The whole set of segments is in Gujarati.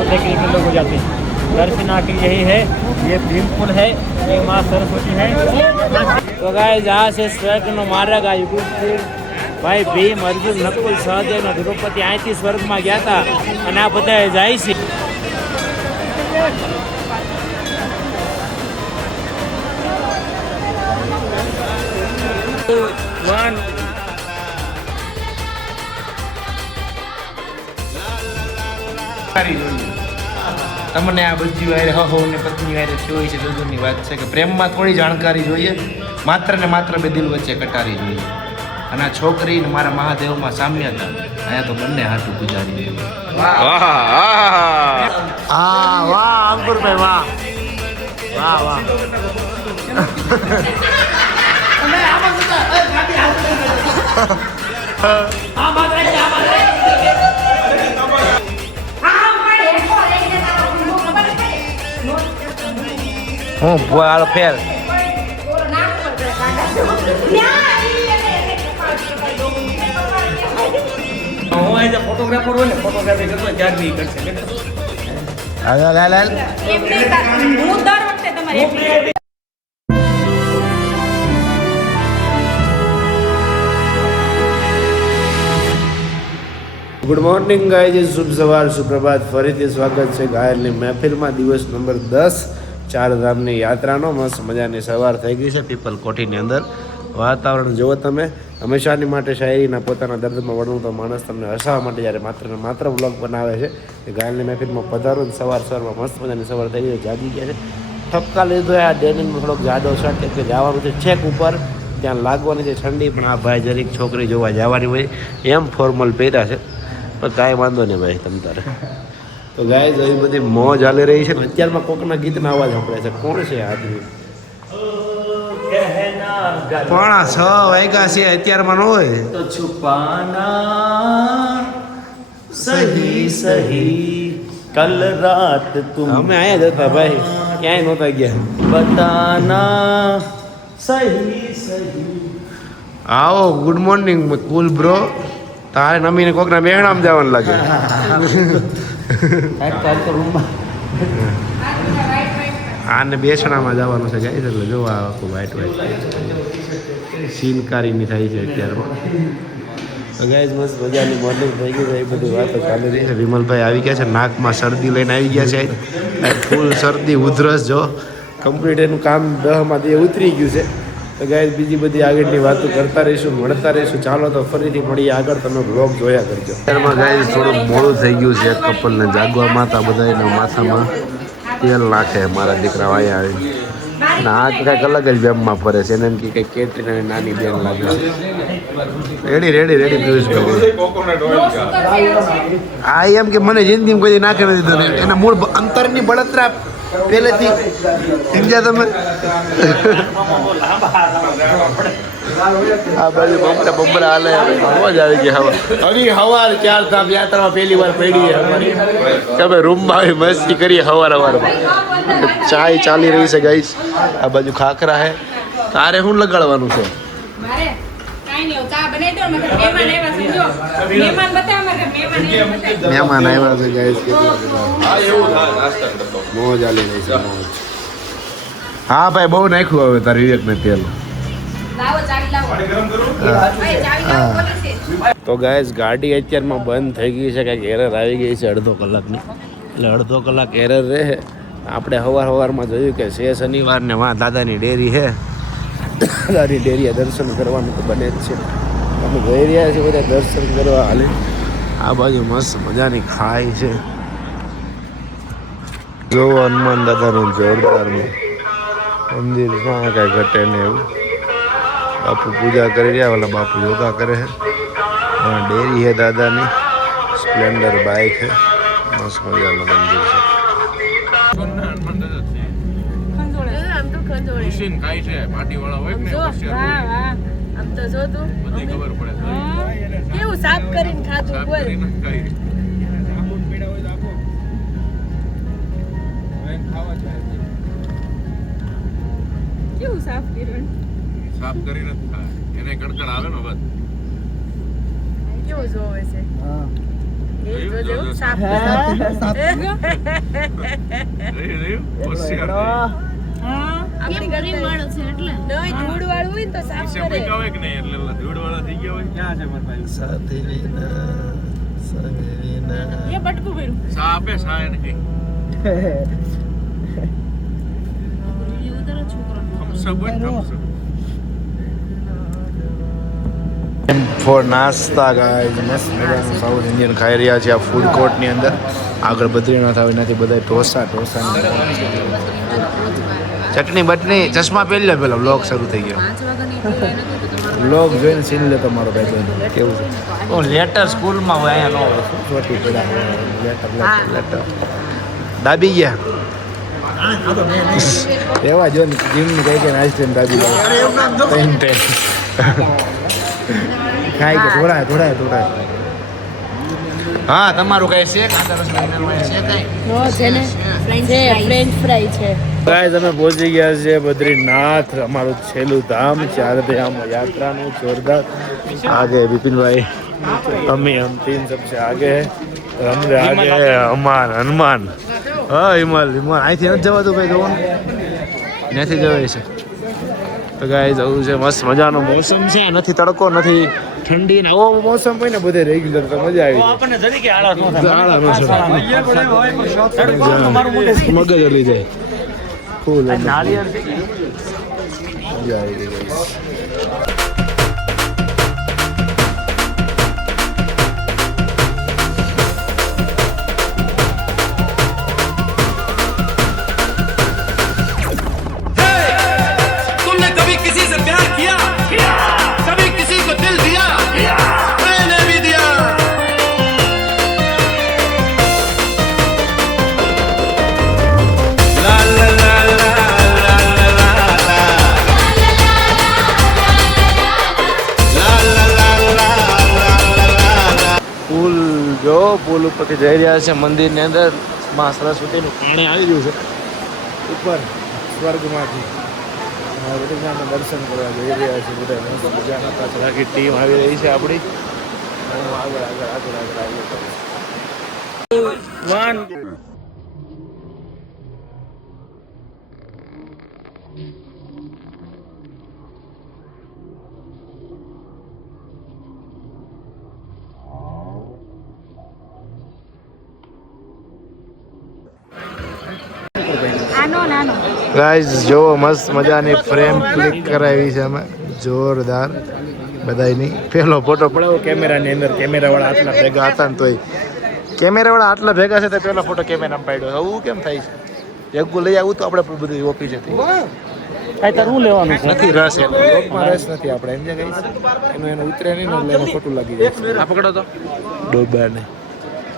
को देखने के लोग हो जाते हैं। दर्शना की यही है, ये भीम पुल है, ये माँ सरस्वती है। तो गाइस यहाँ से स्वर्गનો માર્ગ આવ્યો છે ભાઈ। ભીમ, અર્જુન, નકુલ, સહદેવ અને દ્રૌપદી અહીંથી સ્વર્ગમાં ગયા હતા અને આ બધા જાય છે। તમને આ બધી વારે હહો ને પત્ની વારે જોઈ છે દૂરની વાત છે કે પ્રેમમાં થોડી જાણકારી જોઈએ, માત્ર ને માત્ર બે દિલ વચ્ચે કટારી જોઈએ। અને આ છોકરી ને મારા મહાદેવમાં સામ્યતા, અહીંયા તો બંને હાથું ગુજારી। વાહ અંકુરભાઈ વાહ વાહ વાહ। હું બોલ ફેર ફોટોગ્રાફર હોય ને, ફોટોગ્રાફી કરતો ત્યાર બી કરશે। હાલ હાલ હાલ ગુડ મોર્નિંગ ગાઈઝ, શુભ સવાર, સુપ્રભાત। ફરીથી સ્વાગત છે ઘાયલની મહેફિલમાં। દિવસ નંબર 10 ચારધામની યાત્રાનો। મસ્ત મજાની સવાર થઈ ગઈ છે પીપલ કોઠીની અંદર। વાતાવરણ જુઓ તમે। હંમેશાની માટે શાયરીના પોતાના દર્દમાં વળતો માણસ તમને હસાવવા માટે જ્યારે માત્ર ને માત્ર વ્લોગ બનાવે છે કે ઘાયલની મહેફિલમાં પધારો ને સવારમાં મસ્ત મજાની સવાર થઈ ગઈ, જાગી ગયા છે। ઠપકા લીધો આ ડેનિમમાં થોડોક જાડો શર્ટ કે જવાનું છે છેક ઉપર, ત્યાં લાગવાની છે ઠંડી, પણ આ ભાઈ જરીક છોકરી જોવા જવાની હોય એમ ફોર્મલ પહેર્યા છે, પણ કાંઈ વાંધો નહીં ભાઈ તમ તારે। તો ગાઈઝ એવી બધી મોજ ચાલી રહી છે। અત્યારમાં કોકના ગીતના અવાજ સંભળાય છે। કોણ છે આદમી? 6:15 વાગ્યા છે અત્યારમાં ન હોય તો છુપાના સહી સહી કલ રાત તુમ અમે આયા જ હતા ભાઈ, ક્યાંય નહોતા ગયા। બતાના સહી સહી। આવો ગુડ મોર્નિંગ કુલ બ્રો। તારે નમીને કોકના બેહણામ જવાનું લાગે। આને બેસણામાં જવાનું છે ગાઈસ, એટલે જો આ આખું વ્હાઈટ સીનકારીની થાય છે અત્યારમાં। તો ગાઈસ મસ્ત મજાની મોર્નિંગ થઈ ગઈ છે, એ બધી વાતો ચાલી રહી છે। વિમલભાઈ આવી ગયા છે, નાકમાં શરદી લઈને આવી ગયા છે, ફૂલ શરદી ઉધરસ। જો કમ્પ્લીટ એનું કામ 10માંથી ઉતરી ગયું છે। તો ગાઈસ બીજી બધી આગળની વાતો કરતા રહીશું, મળતા રહીશું। ચાલો તો ફરીથી મળીએ આગળ, તમે બ્લોગ જોયા કરજો। અત્યારમાં ગાઈસ થોડું મોડું થઈ ગયું છે એક કપલને જાગવામાં, તા બધા એના માથામાં તેલ નાખે મારા દીકરા વાયા આવીને, અને આ કંઈક અલગ જ વેમમાં ફરે છે। એને એમ કે કંઈક કેટરીનાની નાની બેન લાગે છે। રેડી રેડી રેડી પિયુષભાઈ, આ એમ કે મને જિંદગીમાં કોઈ નાખી નથી દીધું, એના મૂળ અંતરની બળતરા પહેલેથી સમજ્યા તમે। આ બાજુ બમરા બમરા હાલે, અવાજ આવી ગઈ હવા। હવે હવાર ચારધામ યાત્રામાં પહેલી વાર પડી છે અમારી, તમે રૂમમાં આવી મસ્તી કરીએ હવારમાં। ચાય ચાલી રહી છે ગાઈસ, આ બાજુ ખાખરા હે। તારે શું લગાડવાનું છે? મહેમાન આવ્યા છે ગાઈસ, મોજ ચાલી રહી છે મોજ। હા ભાઈ બહુ નાખ્યું હવે તારે વિવેકને તેલ। તો ગાઈસ ગાડી અત્યારમાં બંધ થઈ ગઈ છે, કંઈક એરર આવી ગઈ છે અડધો કલાકની, એટલે અડધો કલાક એરર રહે। આપણે સવારમાં જોયું કે છે શનિવાર ને વાં દાદાની ડેરી છે, દાદાની ડેરીએ દર્શન કરવાનું તો બને જ છે। અમે જઈ રહ્યા છીએ બધા દર્શન કરવા હાલે। આ બાજુ મસ્ત મજાની ખાઈ છે, જો હનુમાન દાદાનું જોરદાર મંદિર છે, કાંઈ ઘટે ને એવું। બાપુ પૂજા કરી રહ્યા, ઓલા બાપુ યોગા કરે છે। ડેરી છે દાદાની, સ્પ્લેન્ડર બાઇક છે, મસ્ત મજાનું મંદિર છે। કેવું સાફ કરીને ખાધું બોલ। કેવું સાફ કર્યું? સાફ કરીને એને કડકડ આવે ને બસ કેવું જોવે છે? રહ્યું, સાફ રહ્યું, હોશિયાર રહ્યું. આપણી ઘરે વાળો છે એટલે નહીં ધૂળ વાળું હોય ને તો સાફ ઈસે કરે મૂક્યા હોય કે નહીં, એટલે ધૂળવાળા થઈ ગયા હોય. ક્યાં છે મારા ભાઈ? સાથે વિના સંગ વિના એ બટકું ભર્યું સા આપે, સા એને કઈ. થમ્સઅપ હોય ને, થમ્સઅપ. ફોર નાસ્તા ગાઈઝ મસ્ત મજાનું સાઉથ ઇન્ડિયન ખાઈ રહ્યા છે આ ફૂડ કોર્ટની અંદર. આગળ બદ્રીનાથ આવે એનાથી બધા ઢોસા ચટણી બટણી. ચશ્મા પહેરી લે પેલા વ્લોગ શરૂ થઈ ગયો. વ્લોગ જોઈને સીન લે તમારો ભાઈ કેવું છે. લેટર સ્કૂલમાં હોય અહીંયા ન હોય. ચોટી પડ્યા લેટર દાબી ગયા એવા જો ને જીમની કઈ કઈ આઈસ્ક્રીમ દાબી ખાઈ કે થોડા હા તમારું કઈ છે કાંદા રસના છે કઈ ફ્રેન્ચ ફ્રાઈ છે ગાઈઝ અમે પહોંચી ગયા છે બદ્રીનાથ અમારું છેલ્લું ધામ ચારધામ યાત્રાનું જોરદાર. आगे विपिन भाई हम तीन सबसे आगे है. हमसे आगे है हनुमान. हाँ हिमाल અહીંથી નથી જવાતું ભાઈ જોવાનું ત્યાંથી જવાય છે. તો ગાઈઝ આવું છે મસ્ત મજાનો મોસમ છે નથી તડકો નથી ઠંડી ને આવો મોસમ હોય ને બધે રેગ્યુલર તો મજા આવી આપણને જરી કે આળસ ન જાય મગજ હલી જાય ફૂલ નાળિયેર મજા આવી ગઈ guys. પુલ ઉપરથી જઈ રહ્યા છે મંદિરની અંદર. માં સરસ્વતીનું પાણી આવી રહ્યું છે ઉપર સ્વર્ગમાંથી. બદ્રીનાથના દર્શન કરવા જઈ રહ્યા છે બધા મસ્ત મજાના. પાછળ આખી ટીમ આવી રહી છે આપણી. આગળ આવી ગાઈઝ જો મસ્ત મજાની ફ્રેમ ક્લિક કરાવી છે અમે જોરદાર બધાયની. પહેલો ફોટો પડાવો કેમેરાની અંદર. કેમેરાવાળા આટલા ભેગા હતા ને તોય કેમેરાવાળા આટલા ભેગા છે તો પહેલો ફોટો કેમેરામાં પાડ્યો. આવું કેમ થાય છે? ભેગું લઈ આવું તો આપણે બધું ઓફિસ હતી કાંઈ તારું લેવાનું નથી રસ એમાં રસ નથી આપણે એમ જે કહીશ એનું ઉતરે નહીં ને એટલે ખોટું લાગી જાય. આ પકડો તો ડોબાને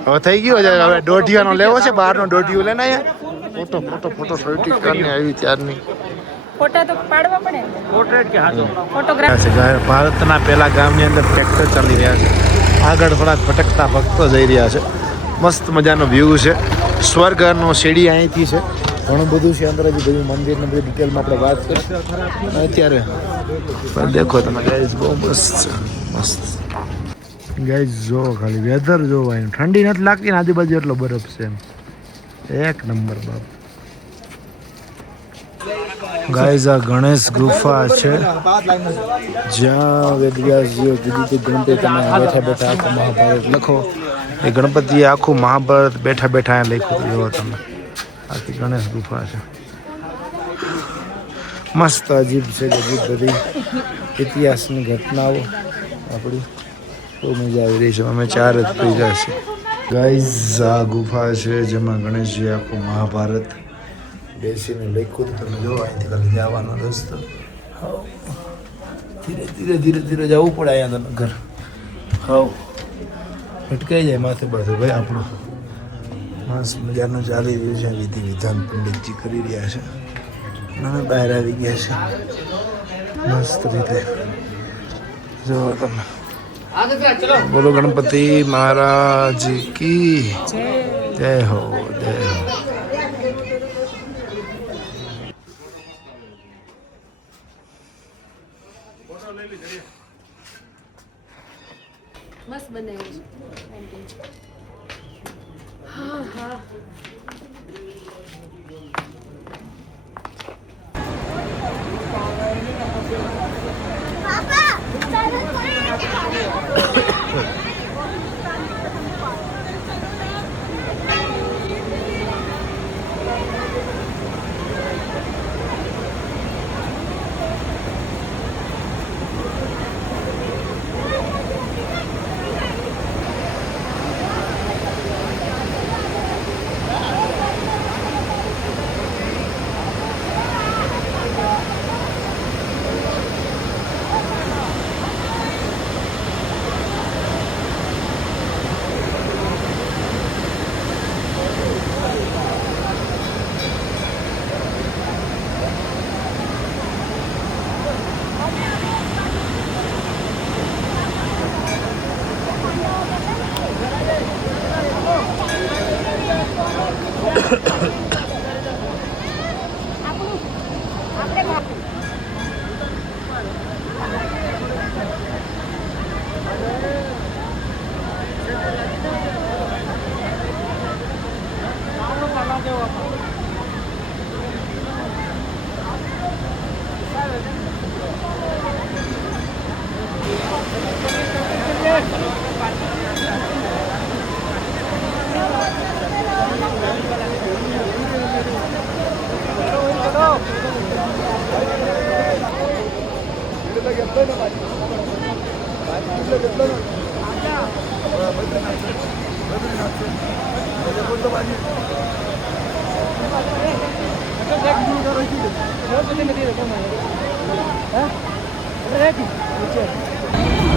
હવે થઈ ગયો છે. હવે દોઢિયાનો લેવો છે બહારનો દોઢિયું લઈને અહીંયા ફોટો શૂટિંગ કરીને આવી ત્યારની ફોટા તો પાડવા પડે પોર્ટ્રેટ કે હાથો ફોટોગ્રાફ. ભારતના પહેલા ગામની અંદર ટ્રેક્ટર ચાલી રહ્યા છે. આગળ થોડાક ભટકતા ભક્તો જઈ રહ્યા છે. મસ્ત મજાનો વ્યૂ છે. સ્વર્ગનો સીડી અહીંથી છે. ઘણું બધું છે અંદર. હજી બધું મંદિરને બધી ડિટેલમાં આપણે વાત કરીશું અત્યારે. પણ દેખો તમે ગાઈઝ બહુ મસ્ત છે મસ્ત. ગાઈઝ જો ખાલી વેધર જોવા ઠંડી નથી લાગતી ને આજુબાજુ એટલો બરફ છે એમ એક નંબર બાપ. ગાઈઝ આ ગણેશ ગુફા છે જ્યાં વેદવ્યાસજીએ કીધું કે ગણપતિ તમે બેઠા બેઠા આખું મહાભારત લખો. એ ગણપતિએ આખું મહાભારત બેઠા બેઠા અહીંયા લખ્યું જુઓ તમે. આખી ગણેશ ગુફા છે મસ્ત અજીબ છે. અજીબ બધી ઇતિહાસની ઘટનાઓ આપણી બહુ મજા આવી રહી છે. અમે 4 જ ભેગા છે. ગાઈઝ આ ગુફા છે જેમાં ગણેશજી આખું મહાભારત બેસીને લખ્યું. તમે જો અહીંથી ખાલી જવાનો રસ્તો. ધીરે ધીરે ધીરે ધીરે જવું પડે અહીંયા તમે ઘર. હાવ ભટકાઈ જાય માથે બાજુ ભાઈ આપણું. મસ્ત મજાનું ચાલી રહ્યું છે. વિધિ વિધાન પંડિતજી કરી રહ્યા છે. અમે બહાર આવી ગયા છે મસ્ત રીતે. જો તમે બોલો ગણપતિ મહારાજ કી જય હો જય હો. મસ્ત બનાવ્યું છે.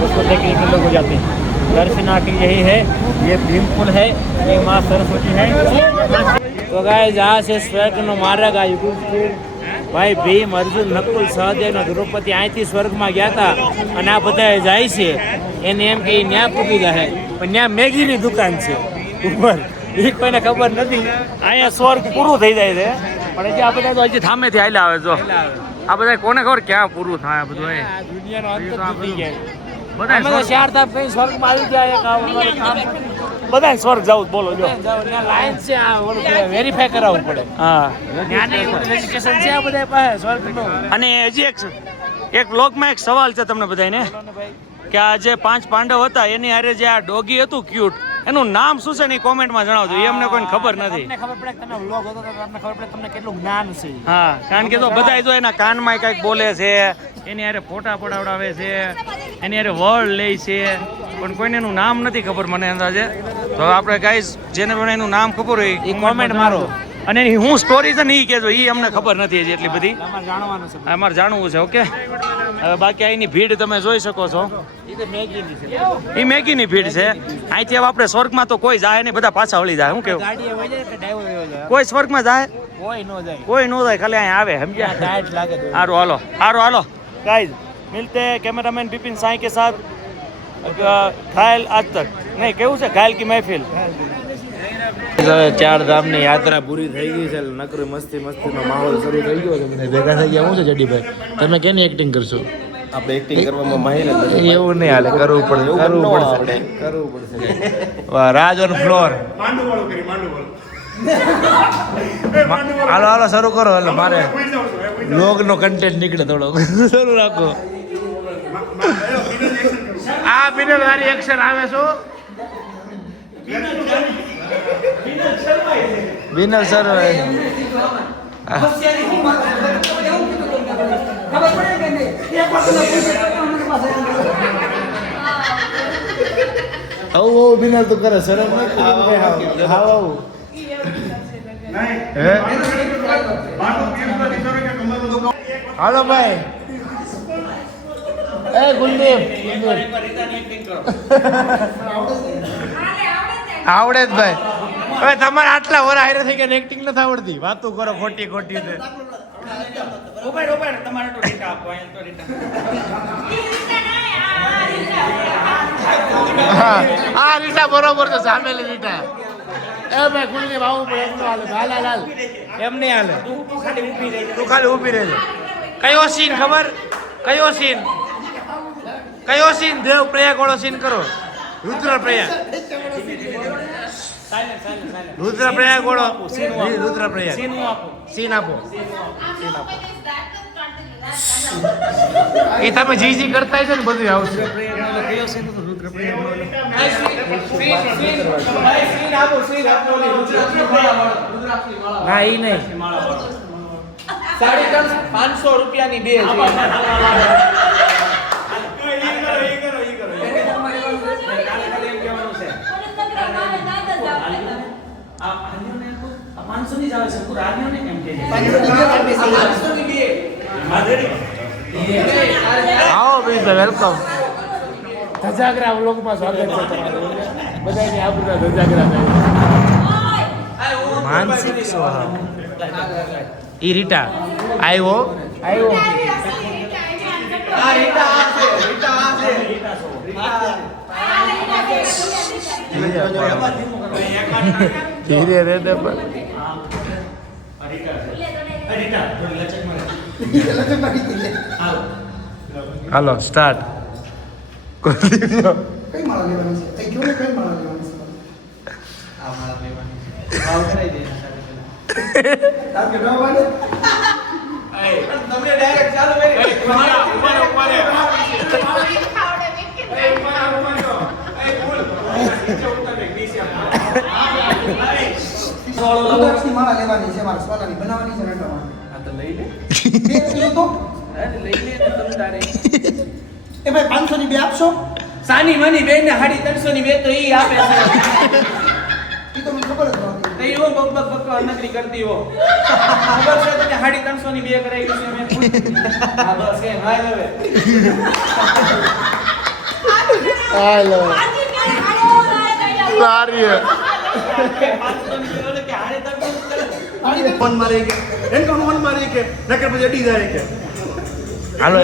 उसको देखने के लोग हो जाते हैं। दर्शन आके यही है, ये भीम पुल है, ये माँ सरस्वती है। तो गाइस यहाँ से स्वर्ग નો માર્ગ આવ્યું છે ભાઈ। ભીમ, અર્જુન, નકુલ, સહદેવ, દ્રૌપદી અહીંથી સ્વર્ગમાં ગયા હતા અને આ બધા જાય છે એને એમ કે ન્યા પૂકી જાય, પણ ત્યાં મેગીની દુકાન છે ઉપર, એ કોઈને ખબર નથી। અહીંયા સ્વર્ગ પૂરું થઈ જાય છે, પણ હજી આ બધા તો હજી થામેથી હાલ્યા આવે। જો આ બધા કોને ખબર ક્યાં પૂરું થાય આ બધું, દુનિયાનો અંત થઈ જાય બધા। ચાર ધામ કઈ સ્વર્ગમાં આવી જાય, બધા સ્વર્ગ જવું બોલો જો લાઈન છે, વેરીફાઈ કરાવવું પડે। હા, રજીસ્ટ્રેશન છે આ બધા પાસે સ્વર્ગનું। અને હજી એક વ્લોગમાં એક સવાલ છે તમને બધાને કે આ જે 5 પાંડવ હતા એની હારે જે આ ડોગી હતું ક્યુટ, એનું નામ શું છે ને કોમેન્ટમાં જણાવજો, એ અમને કોઈને ખબર નથી। તમને ખબર પડે, તમે વ્લોગ હતો તો તમને ખબર પડે તમને કેટલું જ્ઞાન છે। હા, કારણ કે તો બધા જો એના કાનમાં કંઈક બોલે છે, એની હારે ફોટા પડાવડાવે છે, એની હારે વર્ડ લે છે, પણ કોઈને એનું નામ નથી ખબર મને અંદાજે। તો આપણે ગાઈસ જેને પણ એનું નામ ખબર હોય એ કોમેન્ટ મારો, અને એની હું સ્ટોરી છે ને એ કહેજો, એ અમને ખબર નથી હજી એટલી બધી, તમારે જાણવાનું છે। અમારે જાણવું છે। ઓકે, હવે બાકી અહીંની ભીડ તમે જોઈ શકો છો, એ તો મેગીની છે, એ મેગીની ભીડ છે। અહીંથી હવે આપણે સ્વર્ગમાં તો કોઈ જાય નહીં, બધા પાછા વળી જાય। શું કેવું, ગાડીએ વહી જાય કે ડ્રાઈવર વહી જાય, કોઈ સ્વર્ગમાં જાય કોઈ ન જાય, કોઈ નો જાય, ખાલી અહીંયા આવે, સમજ્યા? ટાઈટ લાગે તો। હારું હાલો, હારું હાલો गाइस, मिलते हैं कैमरामैन बिपिन साई के साथ घायल आज तक नहीं केवू से घायल की महफिल। ચાર ધામની યાત્રા પૂરી થઈ ગઈ છે, નકરી મસ્તી મસ્તીનો માહોલ શરૂ થઈ ગયો છે, બધા ભેગા થઈ ગયા। શું છે જડીભાઈ, તમે કેની એક્ટિંગ કરશો? આપણે એક્ટિંગ કરવામાં માહિર જ એવું નહીં હાલે, કરવું પડશે, કરવું પડશે, કરવું પડશે। વાહ, રાજ ઓન ફ્લોર। હાલો હાલો શરૂ કરો, એટલે મારે લોગ નો કન્ટેન્ટ નીકળે થોડો, શરૂ રાખો। આ બિનલ વાળી એક્શન આવે છો, બિનલ સર આવું બિનલ તો કરે, શરમ નથી આવું। હાલો ભાઈ, એ ગુલદીપ આવડે જ ભાઈ। હવે તમારે આટલા વર હારે થઈ ગયા એક્ટિંગ નથી આવડતી, વાતો કરો ખોટી ખોટી છે। હા રીટા બરોબર છે, સામેલી રીટા। એ ભાઈ ગુલદીપ આવું પડે, એમ નો હાલે, હાલ હાલ હાલ, એમ નહીં હાલે, તું ખાલી ઊભી રહેજે। કયો સીન ખબર, કયો સીન, કયો સીન? દેવ પ્રયાગ વાળો સીન કરો, રુદ્ર પ્રયાગ। રુદ્રપ્રયાગ બોલો સીનું આપો. રુદ્રપ્રયાગ સીનું આપો. સીન આપો એ તમે જી કરતા છે ને બધું આવશે ના ઈ નહીં 500 રૂપિયાની બે આવો ભાઈ વેલકમ ધજાગરા વ્લોગમાં સ્વાગત છે તમારું બધાની આપણા ધજાગરા માનસિક સ્વભાવ ઈ રીટા આવ્યો ધીરે રે દે પર હાલો સ્ટાર્ટ કરી દીધો કઈ માળા લેવાની છે કઈ કયો કઈ માળા લેવાની છે તાર કે રવાને તમને ડાયરેક્ટ ચાલુ કરી રુદ્રાક્ષની માળા લેવાની છે મારા સોનાની બનાવવાની છે ને એટલા માટે આ તો લઈ લે બે કિલો તો લઈ લે તો તમે તારે એ ભાઈ 500 ની બે આપશો સાની મની બેન ને 350 ની બે તો ઈ આપે છે એ તો મને ખબર જ નહોતી તો ઈ હો બક નકરી કરતી હો ખબર છે તને 350 ની બે કરાવી છે મેં હા બસ એ હાલ હવે હાલો સારી ફોન મારે કે એન કોણ ફોન મારે કે નકર પછી અડી જાય કે હાલો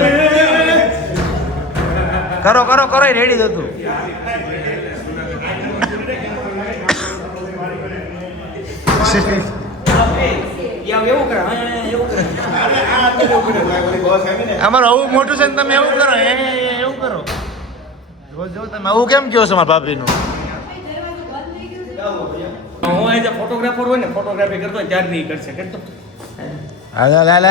કરો રેડી દતું એવું કરે અમારું આવું મોટું છે ને તમે એવું કરો એવું કરો રોજ જો તમે આવું કેમ કહો છો મારા ભાભીનું હું આજે ફોટોગ્રાફર હોય ને ફોટોગ્રાફી કરતો હોય ત્યારે નહીં કરશે કરતો હાલ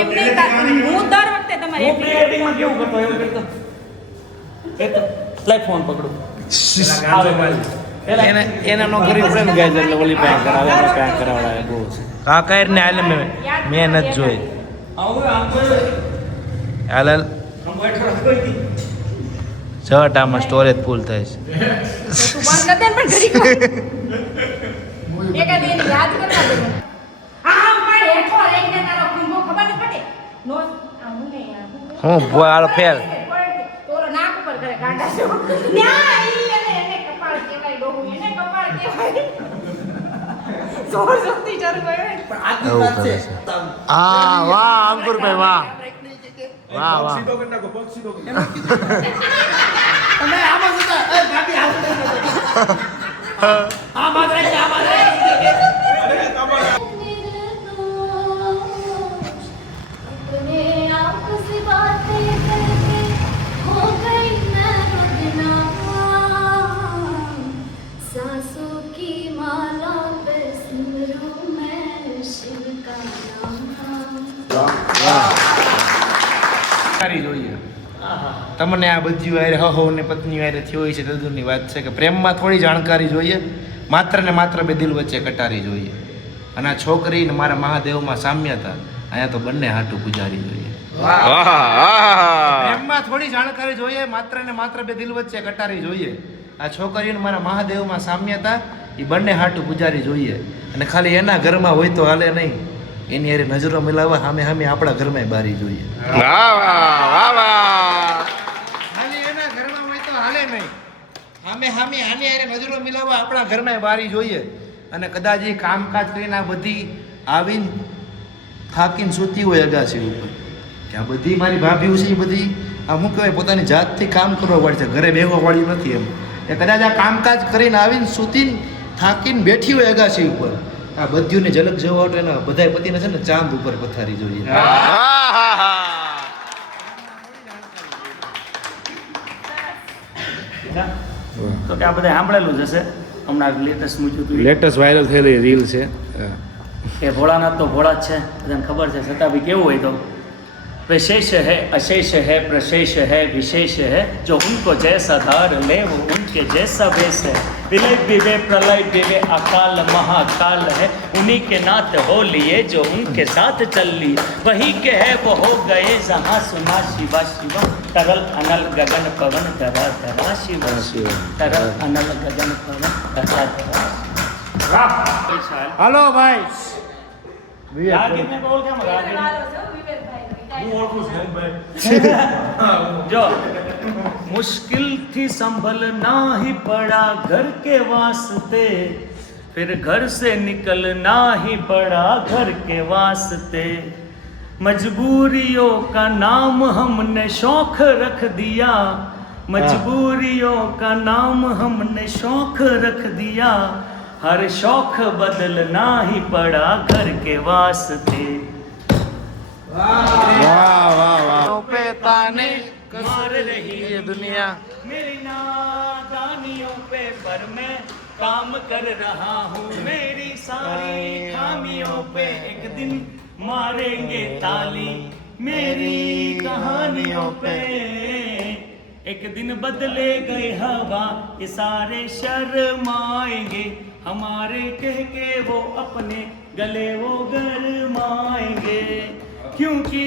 એમ નહીં હું દર વખતે તમારી હું પ્રી વેડિંગમાં કેવું કરતો એવું કરતો એ તો લાઈ ફોન પકડું આવે મારી એના નોકરી પડે ને ગાય એટલે ઓલી પાસે કરાવે બહુ છે કાકા ને હાલે મેં નથી જોઈ હાલ આમાં સ્ટોરેજ ફૂલ થાય છે તું બંધ કર દે ને પણ ઘડી એકાદ એને યાદ કરવા દે હા પણ હેઠો લઈને તારો ખંભો ખબર ન પડે નો આ હું ને યાર હું હાલો ફેર તોરો નાક ઉપર કરે ગાંડા છો ના ઈ એને કપાળ કહેવાય ડોહું એને કપાળ કહેવાય જોર જોરથી જરૂર હોય પણ આટલી એવું વાત કરે છે છે. આ વાહ અંકુરભાઈ વાહ વાહ વાહ તમે આમાં જતા એ ભાભી હાથ લઈને આમાં રહે अपने आप से बातें करके हो गई मैं बदनाम सांसों की माला पे सिमरूं मैं शिव का नाम સારી જોઈએ તમને આ બધી વારે હહો ને પત્ની વારે થયો હોય છે તો દૂરની વાત છે કે પ્રેમમાં થોડી જાણકારી જોઈએ માત્ર ને માત્ર બે દિલ વચ્ચે કટારી જોઈએ અને આ છોકરી ને મારા મહાદેવમાં સામ્યતા અહીંયા તો બંને હાટું પૂજારી જોઈએ પ્રેમમાં થોડી જાણકારી જોઈએ માત્ર ને માત્ર બે દિલ વચ્ચે કટારી જોઈએ આ છોકરીને મારા મહાદેવમાં સામ્યતા એ બંને હાટું પૂજારી જોઈએ અને ખાલી એના ઘરમાં હોય તો હાલે નહીં એની હારે નજરો મિલાવવા સામે સામે આપણા ઘરમાં બારી જોઈએ ખાલી એના ઘરમાં હોય તો હાલે નહીં સામે સામે આની હારે નજરો મિલાવવા આપણા ઘરમાં બારી જોઈએ અને કદાચ એ કામકાજ કરીને આ બધી આવીને થાકીને સૂતી હોય અગાસી ઉપર કે આ બધી મારી ભાભીઓ છે એ બધી આ શું કહેવાય પોતાની જાતથી કામ કરવા વાળી છે ઘરે બેહવા વાળી નથી એમ એ કદાચ આ કામકાજ કરીને આવીને સૂતીને થાકીને બેઠી હોય અગાસી ઉપર આ બધીઓને ઝલક જોવા માટે એના બધા પતિને છે ને ચાંદ ઉપર પથારી જોઈએ તો કે આ બધા સાંભળેલું જ હશે હમણાં લેટેસ્ટ મૂક્યું હતું લેટેસ્ટ વાયરલ થયેલી રીલ છે કે ભોળાનાથ તો ભોળા જ છે બધાને ખબર છે, છતાં બી કેવું હોય તો विशेष है अशेष है प्रशेष है विशेष है जो उनको जैसा धार ले वो उनके जैसा वेश है विलय विवे प्रलय विवे अकाल महाकाल है उन्हीं के नाथ हो लिए जो उनके साथ चल लिए वही के है वो हो गए जहाँ सुना शिवा शिवम तरल अनल गगन पवन धरा धरा शिव शिव तरल अनल गगन पवन धरा धरा હાલો ભાઈ રાગીને બોલ કેમ રાગી હાલો છો વિવેકભાઈ હું ઓળખું છું ભાઈ. जो मुश्किल थी संभलना ही पड़ा घर के वास्ते फिर घर से निकलना ही पड़ा घर के वास्ते मजबूरियों का नाम हमने शौक रख दिया मजबूरियों का नाम हमने शौक रख दिया हर शौक बदलना ही पड़ा घर के वास्ते વાહ વાહ વાહ पे ताने मार रही है दुनिया मेरी नादानियों पे पर मैं काम कर रहा हूँ मेरी सारी खामियों पे एक दिन मारेंगे ताली मेरी कहानियों पे एक दिन बदले गए हवा ये सारे शर्माएंगे हमारे कह के वो अपने गले वो गरमाएंगे क्योंकि